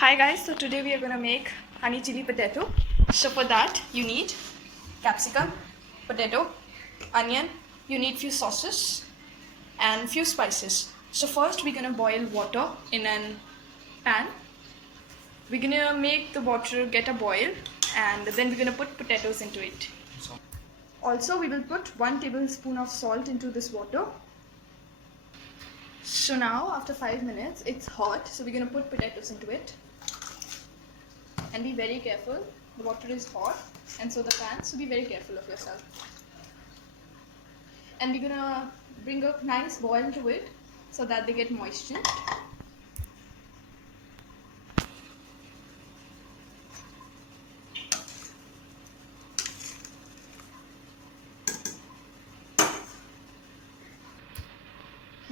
Hi guys, so today we are gonna make honey chili potato. So for that you need capsicum, potato, onion, you need few sauces and few spices. So first we're gonna boil water in an pan. We're gonna make the water get a boil and then we're gonna put potatoes into it. Also we will put 1 tablespoon of salt into this water. So now after 5 minutes it's hot, so we're gonna put potatoes into it. And be very careful, the water is hot and so the pan, so be very careful of yourself. And we're gonna bring a nice boil to it so that they get moisture.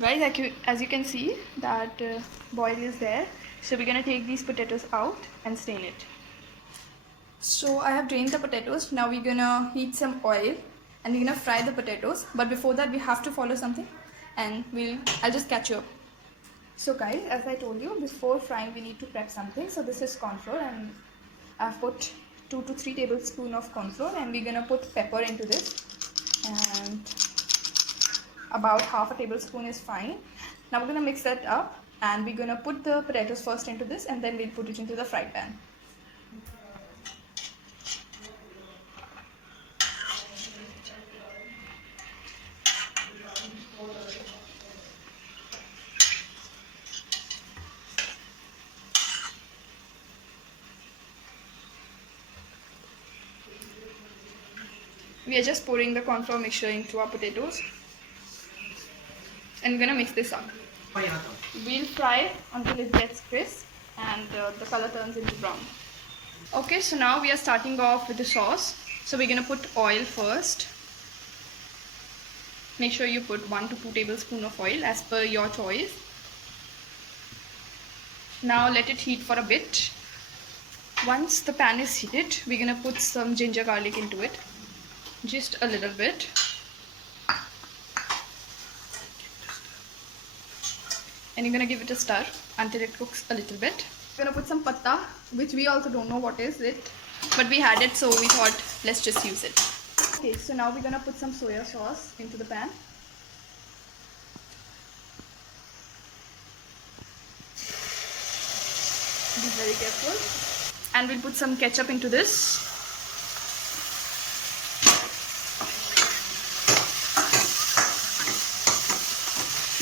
Guys, as you can see that boil is there, so we're gonna take these potatoes out and stain it. So I have drained the potatoes. Now we're gonna heat some oil and we're gonna fry the potatoes, but before that we have to follow something and I'll just catch you up. So guys, as I told you, before frying we need to prep something. So this is corn flour and I've put 2 to 3 tablespoons of corn flour and we're gonna put pepper into this, and about half a tablespoon is fine. Now we're gonna mix that up and we're gonna put the potatoes first into this and then we'll put it into the fry pan. We are just pouring the corn flour mixture into our potatoes and we're gonna mix this up. We'll fry until it gets crisp and the color turns into brown. Okay, so now we are starting off with the sauce. So we're gonna put oil first. Make sure you put 1 to 2 tablespoons of oil as per your choice. Now let it heat for a bit. Once the pan is heated, we're gonna put some ginger garlic into it. Just a little bit. And you're gonna give it a stir until it cooks a little bit. We're gonna put some patta, which we also don't know what is it, but we had it, so we thought let's just use it. Okay, so now we're gonna put some soya sauce into the pan. Be very careful. And we'll put some ketchup into this.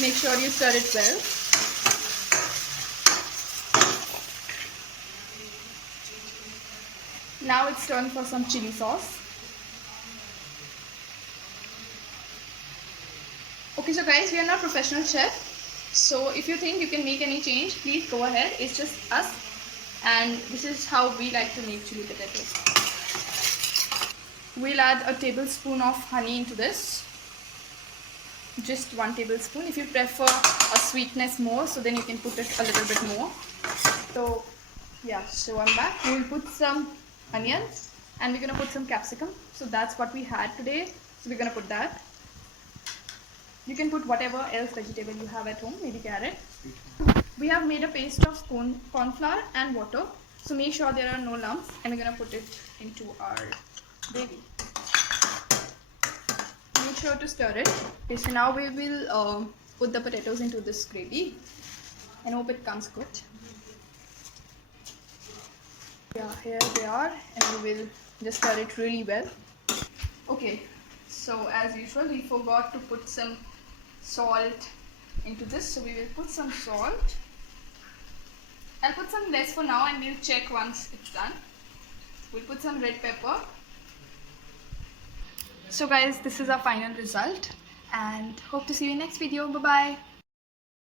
Make sure you stir it well. Now it's time for some chili sauce. Okay, so guys, we are not professional chef, so if you think you can make any change, please go ahead. It's just us, and this is how we like to make chili potatoes. We'll add a tablespoon of honey into this. Just 1 tablespoon. If you prefer a sweetness more, so then you can put it a little bit more. So yeah, so I'm back. We'll put some onions and we're gonna put some capsicum. So that's what we had today, so we're gonna put that. You can put whatever else vegetable you have at home, maybe carrot. We have made a paste of corn flour and water, so make sure there are no lumps, and we're gonna put it into our gravy. Make sure to stir it. Okay, so now we will put the potatoes into this gravy and hope it comes good. Yeah, here they are, and we will just stir it really well. Okay, so as usual we forgot to put some salt into this, so we will put some salt. I'll put some less for now and we'll check once it's done. We'll put some red pepper. So guys, this is our final result and hope to see you in next video. Bye bye.